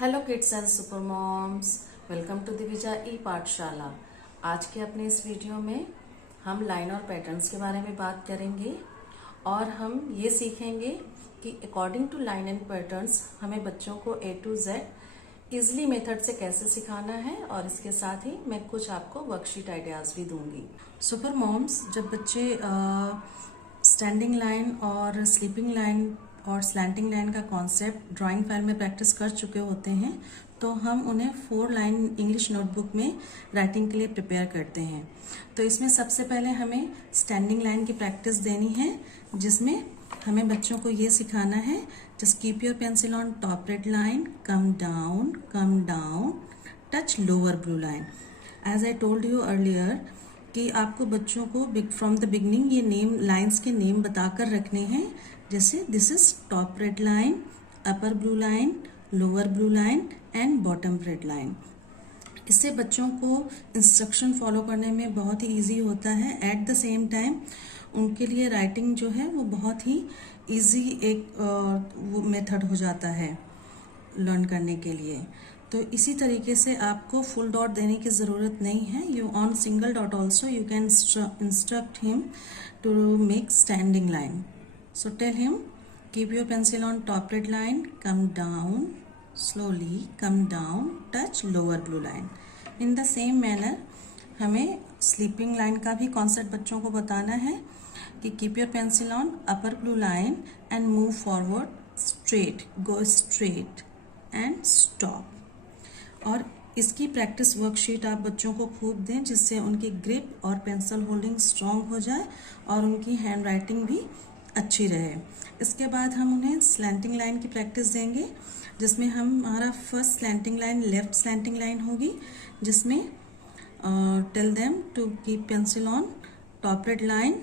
Hello kids and super moms, welcome to Divija e पाठशाला। आज के अपने इस वीडियो में हम लाइन और पैटर्न्स के बारे में बात करेंगे और हम ये सीखेंगे कि according to line and patterns हमें बच्चों को A to Z easily method से कैसे सिखाना है, और इसके साथ ही मैं कुछ आपको वर्कशीट आइडियाज भी दूंगी। सुपर मॉम्स, जब बच्चे स्टैंडिंग लाइन और स्लीपिंग लाइन और स्लैंटिंग लाइन का कॉन्सेप्ट ड्राइंग फाइल में प्रैक्टिस कर चुके होते हैं, तो हम उन्हें 4 लाइन इंग्लिश नोटबुक में राइटिंग के लिए प्रिपेयर करते हैं। तो इसमें सबसे पहले हमें स्टैंडिंग लाइन की प्रैक्टिस देनी है, जिसमें हमें बच्चों को ये सिखाना है, just keep your pencil on top red line, come down, touch lower blue line. As I told you earlier कि आपको बच्चों को फ्रॉम द बिगनिंग ये नेम लाइन्स के नेम बताकर रखने हैं, जैसे this is top red line, upper blue line, lower blue line and bottom red line. इससे बच्चों को इंस्ट्रक्शन फॉलो करने में बहुत ही इजी होता है। एट द सेम टाइम उनके लिए राइटिंग जो है वो बहुत ही इजी एक वो मेथड हो जाता है लर्न करने के लिए। तो इसी तरीके से आपको फुल डॉट देने की ज़रूरत नहीं है। You on single dot also you can instruct him to make standing line. So tell him, keep your pencil on top red line, come down, slowly come down, touch lower blue line. In the same manner, हमें sleeping line का भी concept बच्चों को बताना है कि keep your pencil on upper blue line and move forward straight, go straight and stop. और इसकी प्रैक्टिस वर्कशीट आप बच्चों को खूब दें, जिससे उनकी ग्रिप और पेंसिल होल्डिंग स्ट्रॉन्ग हो जाए और उनकी हैंड राइटिंग भी अच्छी रहे। इसके बाद हम उन्हें स्लैंटिंग लाइन की प्रैक्टिस देंगे, जिसमें हमारा first slanting line left slanting line होगी, जिसमें tell them to keep pencil on top red line,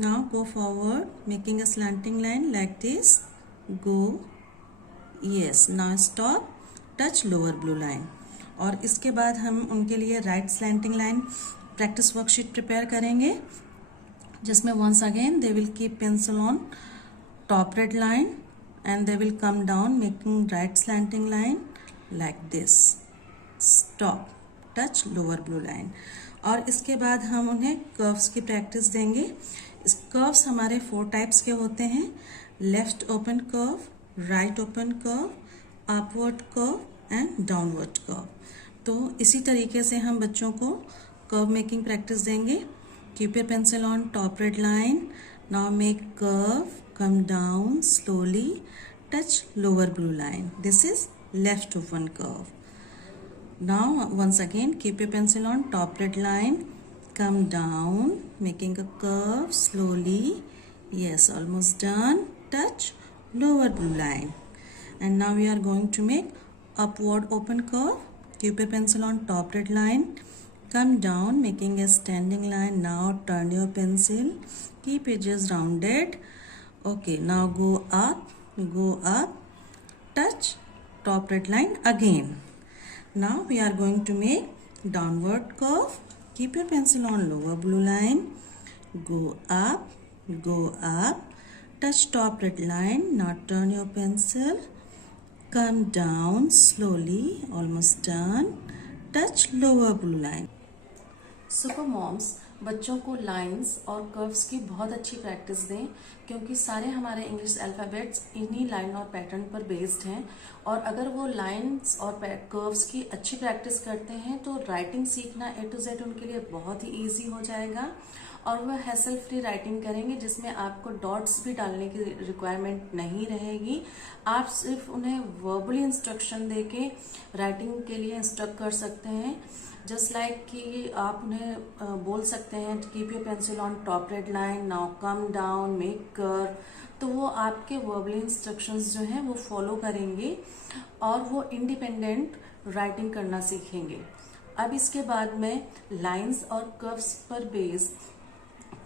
now go forward making a slanting line like this, go, yes, now stop, touch lower blue line. और इसके बाद हम उनके लिए right slanting line practice worksheet prepare करेंगे, जिसमें once again they will keep pencil on top red line and they will come down making right slanting line like this, stop, touch lower blue line. और इसके बाद हम उन्हें curves की practice देंगे। इस कर्व्स हमारे 4 टाइप्स के होते हैं, left open curve, right open curve, upward curve and downward curve. तो इसी तरीके से हम बच्चों को कर्व मेकिंग प्रैक्टिस देंगे। Keep your pencil on top red line. Now make curve, come down slowly, touch lower blue line. This is left open curve. Now once again keep your pencil on top red line, come down, making a curve slowly. Yes, almost done. Touch lower blue line. And now we are going to make upward open curve. Keep your pencil on top red line. Come down making a standing line. Now turn your pencil, keep edges rounded. Okay, now go up, touch top red line again. Now we are going to make downward curve. Keep your pencil on lower blue line, go up, touch top red line. Now turn your pencil, come down slowly, almost done, touch lower blue line. Super moms, बच्चों को lines और curves की बहुत अच्छी practice दें, क्योंकि सारे हमारे इंग्लिश अल्फ़ाबेट्स इन्हीं लाइन और पैटर्न पर बेस्ड हैं। और अगर वो लाइंस और कर्व्स की अच्छी प्रैक्टिस करते हैं तो राइटिंग सीखना A to Z उनके लिए बहुत ही ईजी हो जाएगा, और वह हैसल फ्री राइटिंग करेंगे, जिसमें आपको डॉट्स भी डालने की रिक्वायरमेंट नहीं रहेगी। आप सिर्फ उन्हें वर्बली इंस्ट्रक्शन देके राइटिंग के लिए इंस्ट्रक्ट कर सकते हैं, जस्ट लाइक कि आप उन्हें बोल सकते हैं keep your pencil on top red line, now come down, make curve. तो वो आपके वर्बल इंस्ट्रक्शंस जो हैं वो फॉलो करेंगे और वो इंडिपेंडेंट राइटिंग करना सीखेंगे। अब इसके बाद में लाइंस और कर्व्स पर बेस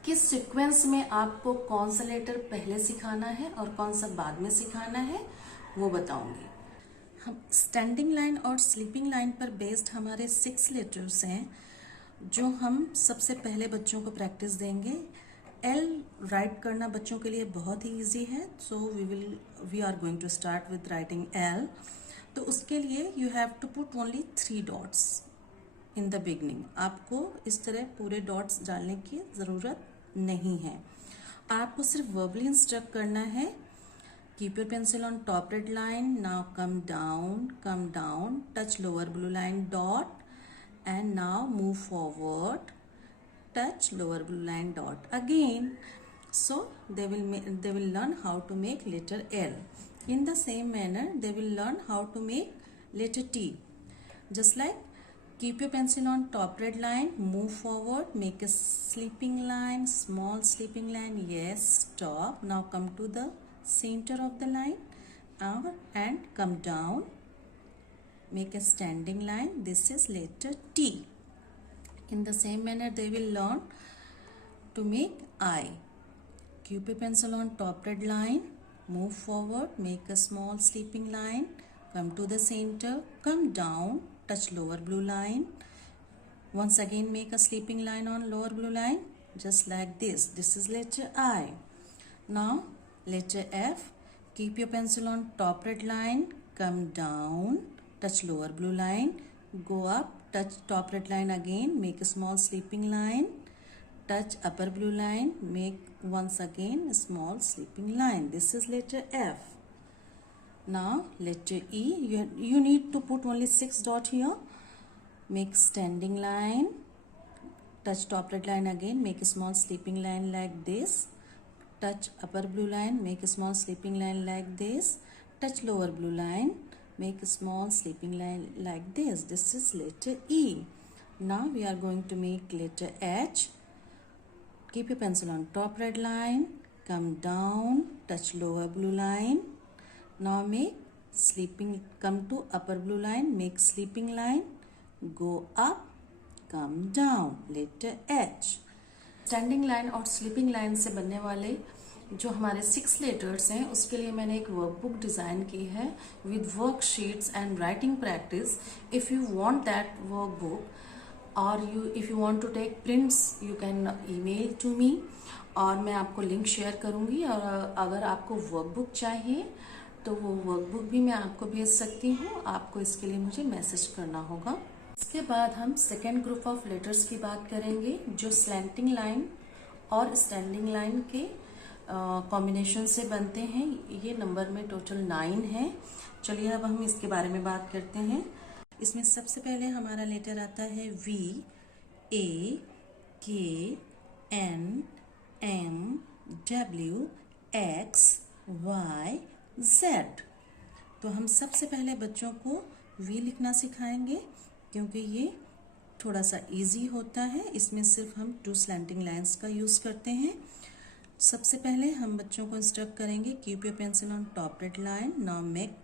किस सीक्वेंस में आपको कौन सा लेटर पहले सिखाना है और कौन सा बाद में सिखाना है वो बताऊंगी। हम स्टैंडिंग लाइन और स्लीपिंग लाइन पर बेस्ड हमारे 6 लेटर्स हैं, जो हम सबसे पहले बच्चों को प्रैक्टिस देंगे। एल राइट करना बच्चों के लिए बहुत ही ईजी है, so we are going to start with writing L. तो उसके लिए you have to put only 3 dots in the beginning. आपको इस तरह पूरे डॉट्स डालने की ज़रूरत नहीं है। आपको सिर्फ वर्बली इंस्ट्रक्ट करना है। Keep your pencil on top red line, now come down, touch lower blue line dot, and now move forward, touch lower blue line dot again. So they will learn how to make letter L. In the same manner they will learn how to make letter T. Just like keep your pencil on top red line, move forward, make a sleeping line, small sleeping line, yes, stop. Now come to the center of the line and come down, make a standing line. This is letter T. In the same manner they will learn to make I. Keep your pencil on top red line, move forward, make a small sleeping line, come to the center, come down, touch lower blue line, once again make a sleeping line on lower blue line, just like this. This is letter I. Now letter F. Keep your pencil on top red line, come down, touch lower blue line, go up, touch top red line again, make a small sleeping line, touch upper blue line, make once again a small sleeping line. This is letter F. Now letter E. You need to put only 6 dots here. Make standing line, touch top red line again, make a small sleeping line like this, touch upper blue line, make a small sleeping line like this, touch lower blue line, make a small sleeping line like this. This is letter E. Now we are going to make letter H. Keep your pencil on top red line, come down, touch lower blue line. Now come to upper blue line, make sleeping line, go up, come down. Letter H. Standing line और sleeping line से बनने वाले जो हमारे 6 letters हैं उसके लिए मैंने एक वर्कबुक डिज़ाइन की है with worksheets and writing practice. If you want that workbook or if you want to take prints you can email to me और मैं आपको लिंक शेयर करूंगी. और अगर आपको वर्कबुक चाहिए तो वो वर्कबुक भी मैं आपको भेज सकती हूँ. आपको इसके लिए मुझे मैसेज करना होगा. इसके बाद हम सेकेंड ग्रुप ऑफ लेटर्स की बात करेंगे जो स्लैंटिंग लाइन और स्टैंडिंग लाइन के कॉम्बिनेशन से बनते हैं. ये नंबर में टोटल 9 है. चलिए अब हम इसके बारे में बात करते हैं. इसमें सबसे पहले हमारा लेटर आता है V, A, K, N, M, W, X, Y, Z. तो हम सबसे पहले बच्चों को V लिखना सिखाएंगे क्योंकि ये थोड़ा सा इजी होता है. इसमें सिर्फ हम 2 स्लैंटिंग लाइंस का यूज़ करते हैं. सबसे पहले हम बच्चों को इंस्ट्रक्ट करेंगे keep your pencil on top red line, now make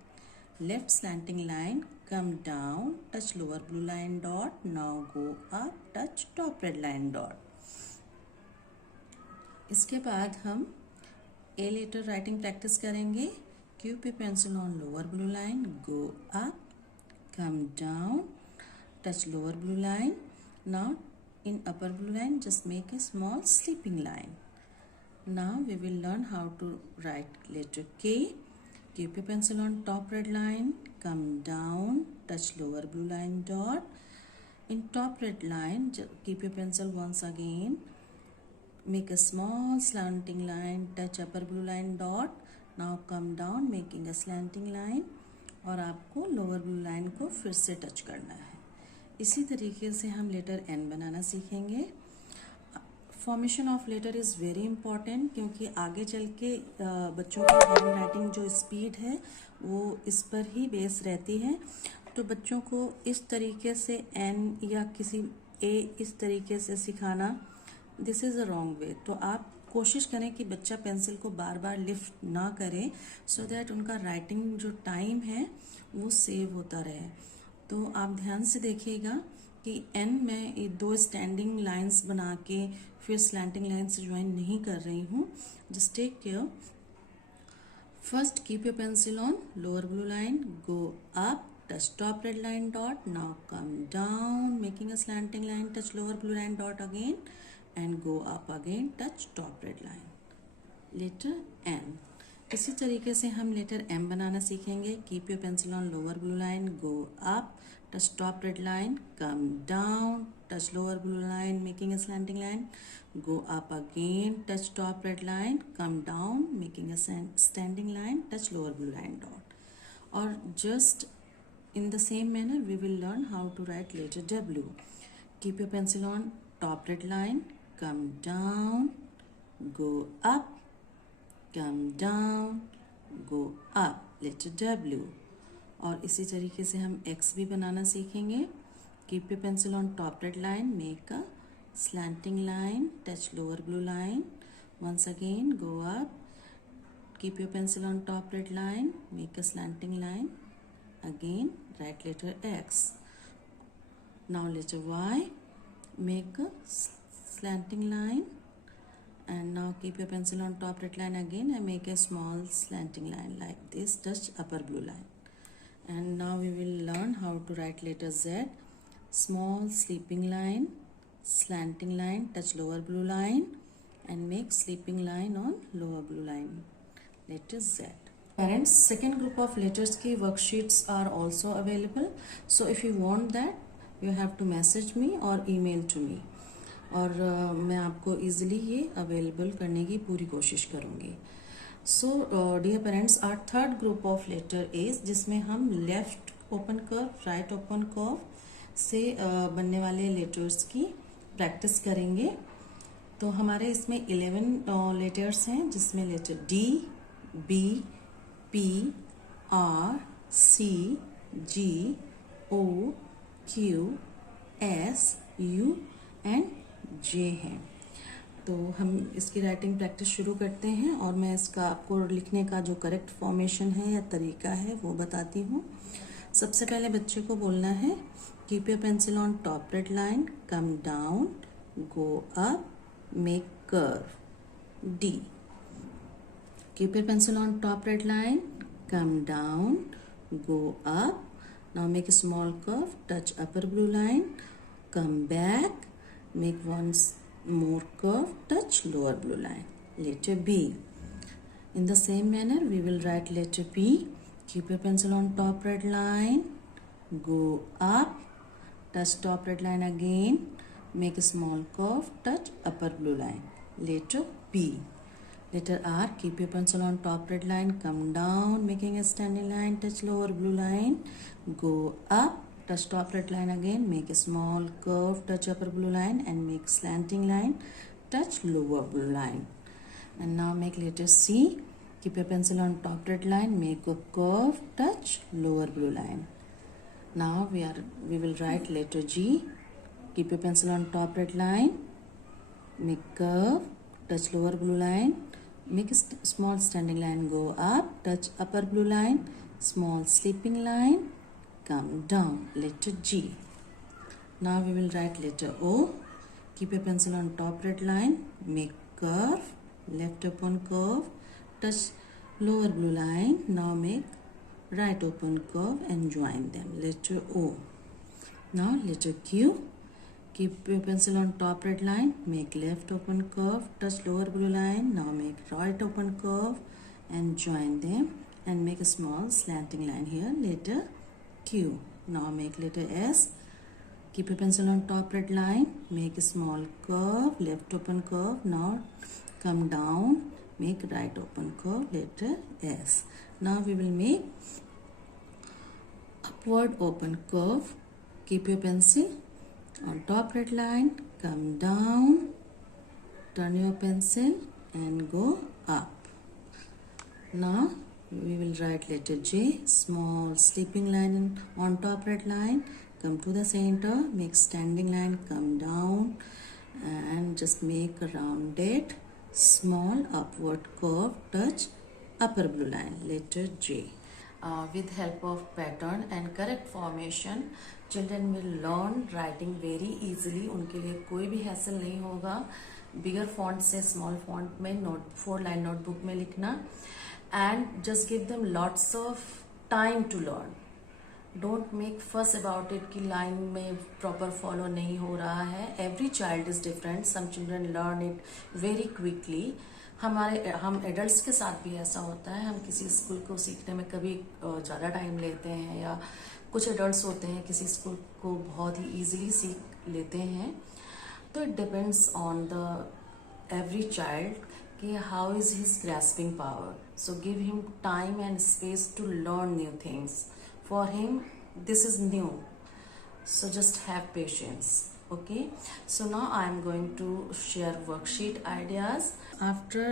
left slanting line, come down, touch lower blue line dot, now go up, touch top red line dot. इसके बाद हम ए लेटर राइटिंग प्रैक्टिस करेंगे. Keep your pencil on lower blue line, go up, come down, touch lower blue line. Now in upper blue line just make a small sleeping line. Now we will learn how to write letter K. Keep your pencil on top red line, come down, touch lower blue line dot. In top red line keep your pencil once again, make a small slanting line, touch upper blue line dot. Now come down making a slanting line और आपको lower blue line को फिर से touch करना है. इसी तरीके से हम लेटर N बनाना सीखेंगे. Formation of letter is very important क्योंकि आगे चल के बच्चों की हैंड राइटिंग जो स्पीड है वो इस पर ही बेस रहती है. तो बच्चों को इस तरीके से N या किसी A इस तरीके से सिखाना this is a wrong way. तो आप कोशिश करें कि बच्चा पेंसिल को बार बार लिफ्ट ना करे सो दैट उनका राइटिंग जो टाइम है वो सेव होता रहे. तो आप ध्यान से देखिएगा कि N में ये 2 स्टैंडिंग लाइंस बना के फिर स्लैंटिंग लाइन से ज्वाइन नहीं कर रही हूँ. Just take care. First keep your pencil on lower blue line, go up, touch top red line dot. Now come down making a slanting line, touch lower blue line dot again and go up again, touch top red line. Letter N. इसी तरीके से हम letter M बनाना सीखेंगे. Keep your pencil on lower blue line, go up, touch top red line, come down, touch lower blue line making a slanting line, go up again, touch top red line, come down making a standing line, touch lower blue line dot. Or just in the same manner we will learn how to write letter W. Keep your pencil on top red line, come down, go up, come down, go up, letter W. और इसी तरीके से हम x भी बनाना सीखेंगे. Keep your pencil on top red line, make a slanting line, touch lower blue line, once again go up, keep your pencil on top red line, make a slanting line, again write letter X. Now letter Y, make a slanting line, and now keep your pencil on top red line again and make a small slanting line like this, touch upper blue line. And now we will learn how to write letter Z. Small sleeping line, slanting line, touch lower blue line and make sleeping line on lower blue line. Letter Z. Parents, second group of letters की worksheets are also available. So if you want that, you have to message me or email to me. और मैं आपको easily ये available करने की पूरी कोशिश करूँगी. So dear parents, our third group of letter is जिसमें हम left open curve, right open curve से बनने वाले लेटर्स की प्रैक्टिस करेंगे. तो हमारे इसमें 11 लेटर्स हैं, जिसमें letter D, B, P, R, C, G, O, Q, S, U and J हैं. तो हम इसकी राइटिंग प्रैक्टिस शुरू करते हैं और मैं इसका आपको लिखने का जो करेक्ट फॉर्मेशन है या तरीका है वो बताती हूँ. सबसे पहले बच्चे को बोलना है keep your pencil on top red line, come down, go up, make curve. D. Keep your pencil on top red line, come down, go up, now make a small curve, touch upper blue line, come back, make one more curve, touch lower blue line. Letter B. In the same manner we will write letter B. Keep your pencil on top red line, go up, touch top red line again, make a small curve, touch upper blue line. Letter B. Letter R. Keep your pencil on top red line, come down making a standing line, touch lower blue line, go up, touch top red line again, make a small curve, touch upper blue line and make slanting line, touch lower blue line. And now make letter C. Keep your pencil on top red line, make a curve, touch lower blue line. Now we will write letter G. Keep your pencil on top red line, make curve, touch lower blue line, make a small standing line, go up, touch upper blue line, small sleeping line, come down. Letter G. Now we will write letter O. Keep your pencil on top red line, make curve, left open curve, touch lower blue line, now make right open curve and join them. Letter O. Now letter Q. Keep your pencil on top red line, make left open curve, touch lower blue line, now make right open curve and join them and make a small slanting line here. Letter Q. Now make letter S. Keep your pencil on top red line, make a small curve, left open curve, now come down, make right open curve, letter S. Now we will make upward open curve. Keep your pencil on top red line, come down, turn your pencil and go up. Now we will write letter J, small sleeping line on top red line, come to the center, make standing line, come down and just make a rounded small upward curve, touch upper blue line. Letter J. With help of pattern and correct formation, children will learn writing very easily. उनके लिए कोई भी hassle नहीं होगा bigger font से small font में 4 line notebook में लिखना. And just give them lots of time to learn. Don't make fuss about it कि line में proper follow नहीं हो रहा है. Every child is different. Some children learn it very quickly. हम एडल्ट्स के साथ भी ऐसा होता है। हम किसी स्कूल को सीखने में कभी ज़्यादा टाइम लेते हैं, या कुछ एडल्ट्स होते हैं किसी स्कूल को बहुत ही इजीली सीख लेते हैं। तो it depends on the every child कि how is his grasping power. So give him time and space to learn new things. For him this is new, so just have patience. Okay, so now I am going to share worksheet ideas. After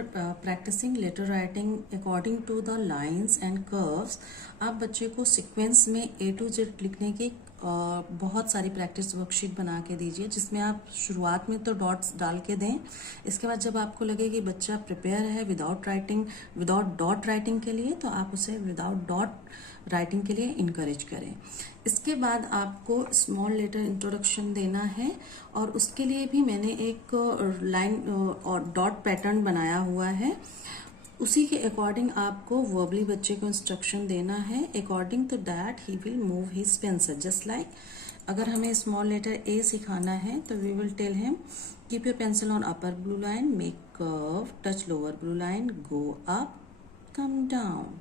practicing letter writing according to the lines and curves, आप बच्चे को sequence में A to Z लिखने की बहुत सारी practice worksheet बना के दीजिए, जिसमें आप शुरुआत में तो डॉट्स डाल के दें। इसके बाद जब आपको लगे कि बच्चा प्रिपेयर है विदाउट डॉट राइटिंग के लिए, तो आप उसे विदाउट डॉट राइटिंग के लिए इनकरेज करें। इसके बाद आपको स्मॉल लेटर इंट्रोडक्शन देना है, और उसके लिए भी मैंने एक लाइन और डॉट पैटर्न बनाया हुआ है। उसी के अकॉर्डिंग आपको वर्बली बच्चे को इंस्ट्रक्शन देना है। According to that he will move his pencil. Just like अगर हमें स्मॉल लेटर ए सिखाना है तो we will tell him keep your pencil on upper blue line, make curve, touch lower blue line, go up, come down.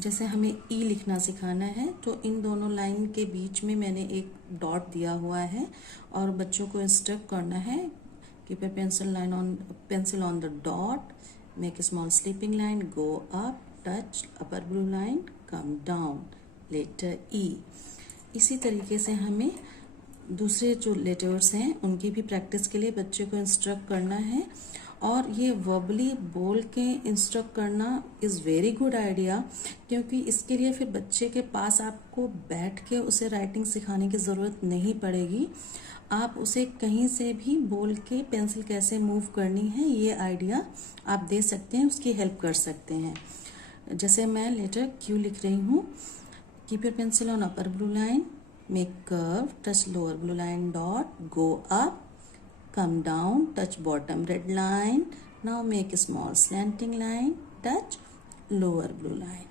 जैसे हमें ई लिखना सिखाना है तो इन दोनों लाइन के बीच में मैंने एक डॉट दिया हुआ है, और बच्चों को इंस्ट्रक्ट करना है keep your pencil on the dot, make a small sleeping line, go up, touch upper blue line, come down, letter E। इसी तरीके से हमें दूसरे जो लेटर्स हैं उनकी भी प्रैक्टिस के लिए बच्चे को इंस्ट्रक्ट करना है, और ये वर्बली बोल के इंस्ट्रक्ट करना इज़ वेरी गुड आइडिया, क्योंकि इसके लिए फिर बच्चे के पास आपको बैठ के उसे राइटिंग सिखाने की ज़रूरत नहीं पड़ेगी। आप उसे कहीं से भी बोल के पेंसिल कैसे मूव करनी है ये आइडिया आप दे सकते हैं, उसकी हेल्प कर सकते हैं। जैसे मैं लेटर क्यू लिख रही हूँ, keep your pencil on upper blue line, make curve, touch lower blue line dot, go up, come down, touch bottom red line, now make a small slanting line, touch lower blue line.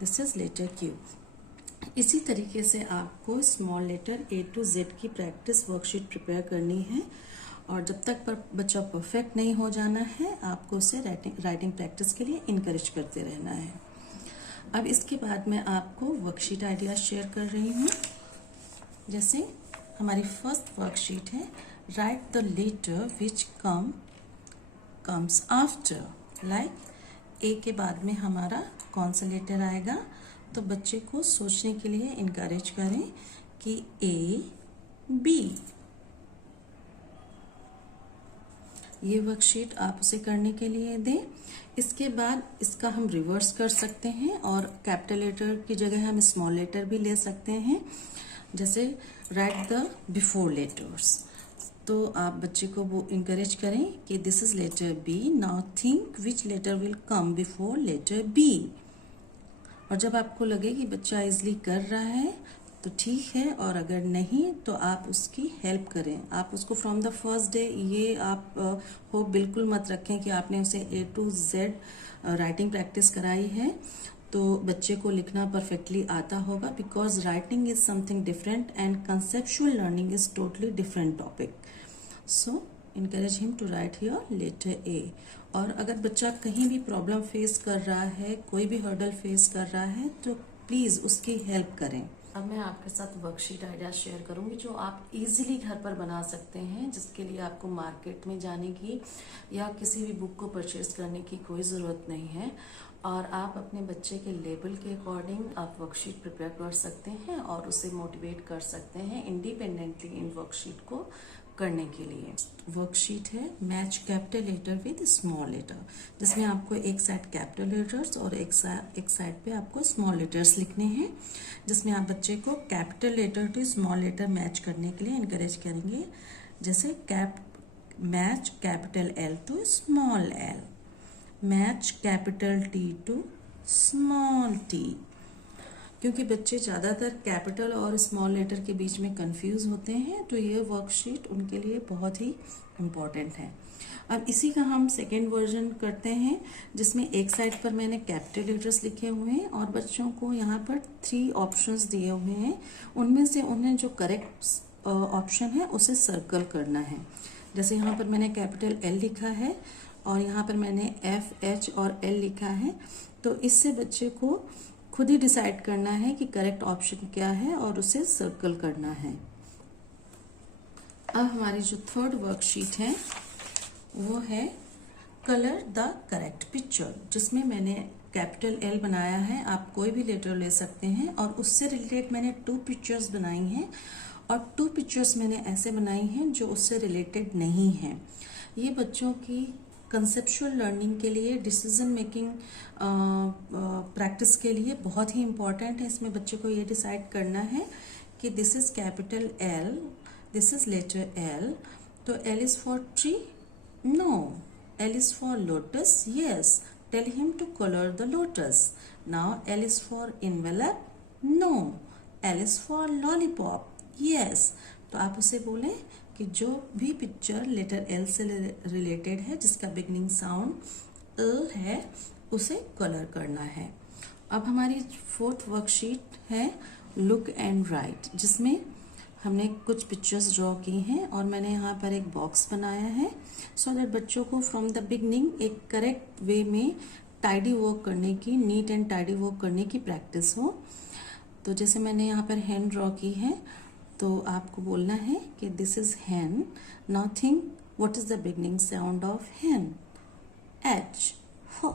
This is letter Q. इसी तरीके से आपको small letter A to Z की practice worksheet prepare करनी है, और जब तक बच्चा परफेक्ट नहीं हो जाना है आपको उसे राइटिंग प्रैक्टिस के लिए इनकरेज करते रहना है। अब इसके बाद मैं आपको वर्कशीट आइडिया शेयर कर रही हूँ। जैसे हमारी फर्स्ट वर्कशीट है, write the letter which comes after. Like A के बाद में हमारा कौन सा लेटर आएगा, तो बच्चे को सोचने के लिए इनकरेज करें कि ए बी। ये वर्कशीट आप उसे करने के लिए दें। इसके बाद इसका हम रिवर्स कर सकते हैं, और कैपिटल लेटर की जगह हम स्मॉल लेटर भी ले सकते हैं। जैसे राइट द बिफोर लेटर्स, तो आप बच्चे को वो इनकरेज करें कि this is letter B, now think which letter will come before letter B. और जब आपको लगे कि बच्चा इजली कर रहा है तो ठीक है, और अगर नहीं तो आप उसकी हेल्प करें। आप उसको फ्रॉम द फर्स्ट डे ये आप होप बिल्कुल मत रखें कि आपने उसे A to Z writing practice कराई है तो बच्चे को लिखना परफेक्टली आता होगा, because writing is something different and conceptual learning is totally different topic. So encourage him to write here letter A। और अगर बच्चा कहीं भी प्रॉब्लम फेस कर रहा है, कोई भी हर्डल फेस कर रहा है, तो प्लीज़ उसकी हेल्प करें। अब मैं आपके साथ वर्कशीट आइडिया शेयर करूंगी जो आप इजीली घर पर बना सकते हैं, जिसके लिए आपको मार्केट में जाने की या किसी भी बुक को परचेज करने की कोई ज़रूरत नहीं है, और आप अपने बच्चे के लेवल के अकॉर्डिंग आप वर्कशीट प्रिपेयर कर सकते हैं और उसे मोटिवेट कर सकते हैं इंडिपेंडेंटली इन वर्कशीट को करने के लिए। वर्कशीट है match capital letter with small letter, जिसमें आपको एक साइड कैपिटल लेटर्स और एक साइड पे आपको स्मॉल लेटर्स लिखने हैं, जिसमें आप बच्चे को capital letter to small letter match करने के लिए इनकरेज करेंगे। जैसे match capital L to small l, match capital T to small t। क्योंकि बच्चे ज़्यादातर कैपिटल और स्मॉल लेटर के बीच में कंफ्यूज होते हैं, तो ये वर्कशीट उनके लिए बहुत ही इम्पॉर्टेंट है। अब इसी का हम सेकेंड वर्जन करते हैं, जिसमें एक साइड पर मैंने कैपिटल लेटर्स लिखे हुए हैं और बच्चों को यहाँ पर 3 ऑप्शंस दिए हुए हैं, उनमें से उन्हें जो करेक्ट ऑप्शन है उसे सर्कल करना है। जैसे यहाँ पर मैंने कैपिटल L लिखा है और यहाँ पर मैंने FH और L लिखा है। तो इससे बच्चे को खुद ही डिसाइड करना है कि करेक्ट ऑप्शन क्या है और उसे सर्कल करना है। अब हमारी जो थर्ड वर्कशीट है वो है कलर द करेक्ट पिक्चर, जिसमें मैंने कैपिटल L बनाया है। आप कोई भी लेटर ले सकते हैं और उससे रिलेटेड मैंने 2 पिक्चर्स बनाई हैं और 2 पिक्चर्स मैंने ऐसे बनाई हैं जो उससे रिलेटेड नहीं हैं। ये बच्चों की कंसेप्चुअल लर्निंग के लिए, डिसीजन मेकिंग प्रैक्टिस के लिए बहुत ही इम्पॉर्टेंट है। इसमें बच्चे को ये डिसाइड करना है कि this is capital L, this is letter L, तो L is for tree? No. L is for lotus? Yes. Tell him to color the lotus. Now L is for envelope? No. L is for lollipop? Yes. तो आप उसे बोलें कि जो भी picture letter L से related है, जिसका बिगनिंग साउंड L है, उसे कलर करना है। अब हमारी फोर्थ वर्कशीट है लुक एंड राइट, जिसमें हमने कुछ पिक्चर्स ड्रॉ की हैं और मैंने यहाँ पर एक बॉक्स बनाया है सो दैट बच्चों को फ्रॉम द बिगनिंग एक करेक्ट वे में टाइडी वर्क करने की, नीट एंड टाइडी वर्क करने की प्रैक्टिस हो। तो जैसे मैंने यहाँ पर हैन ड्रॉ की है, तो आपको बोलना है कि this is hen. Now think what is the beginning sound of hen? H. हो।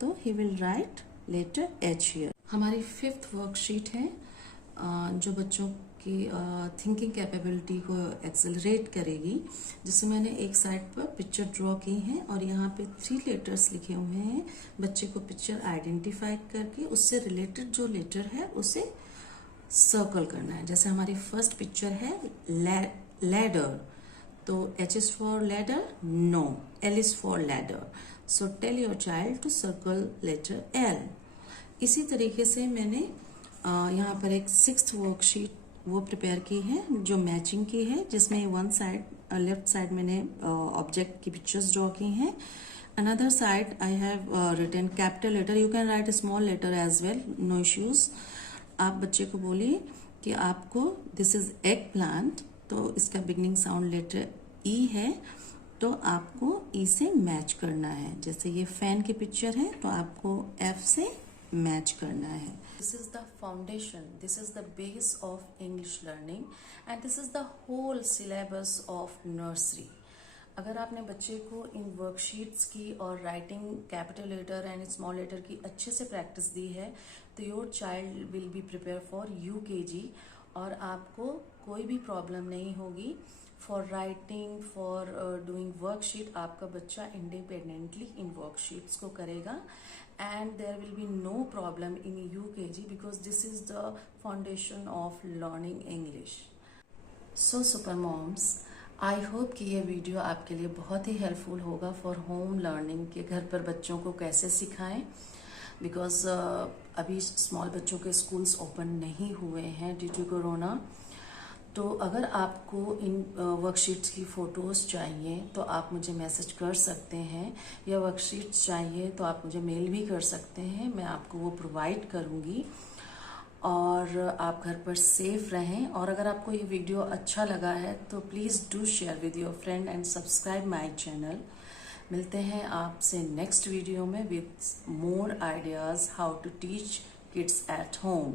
तो he will write letter H here. हमारी फिफ्थ वर्कशीट है जो बच्चों की थिंकिंग कैपेबिलिटी को एक्सेलरेट करेगी, जिससे मैंने एक साइड पर पिक्चर ड्रॉ की है और यहाँ पे 3 लेटर्स लिखे हुए हैं। बच्चे को पिक्चर आइडेंटिफाई करके उससे रिलेटेड जो लेटर है उसे सर्कल करना है। जैसे हमारी फर्स्ट पिक्चर है लैडर, तो H is for ladder? No. L is for ladder. So tell your child to circle letter L। इसी तरीके से मैंने यहाँ पर एक 6th वर्कशीट वो प्रिपेयर की है जो मैचिंग की है, जिसमें वन साइड लेफ्ट साइड मैंने ऑब्जेक्ट की पिक्चर्स ड्रॉ की हैं, another side I have written capital letter, you can write small letter as well, no issues. आप बच्चे को बोलिए कि आपको दिस इज एग प्लांट, तो इसका बिगनिंग साउंड लेटर E है, तो आपको E से मैच करना है। जैसे ये फैन की पिक्चर है तो आपको F से मैच करना है। This is the foundation, this is the base of English learning and this is the whole syllabus of nursery. अगर आपने बच्चे को इन वर्कशीट्स की और writing capital letter and small letter की अच्छे से प्रैक्टिस दी है तो your child will be prepare for UKG और आपको कोई भी प्रॉब्लम नहीं होगी for writing, for doing worksheet. आपका बच्चा इंडिपेंडेंटली इन वर्कशीट्स को करेगा and there will be no problem in UKG because this is the foundation of learning English. So super moms, I hope कि ये वीडियो आपके लिए बहुत ही हेल्पफुल होगा फॉर होम लर्निंग के घर पर बच्चों को कैसे सिखाएं, बिकॉज अभी स्मॉल बच्चों के स्कूल्स ओपन नहीं हुए हैं ड्यू टू कोरोना। तो अगर आपको इन वर्कशीट्स की फ़ोटोज़ चाहिए तो आप मुझे मैसेज कर सकते हैं, या वर्कशीट्स चाहिए तो आप मुझे मेल भी कर सकते हैं, मैं आपको वो प्रोवाइड करूँगी। और आप घर पर सेफ रहें, और अगर आपको ये वीडियो अच्छा लगा है तो please do share with your friend and subscribe my channel. मिलते हैं आपसे नेक्स्ट वीडियो में with more ideas how to teach kids at home.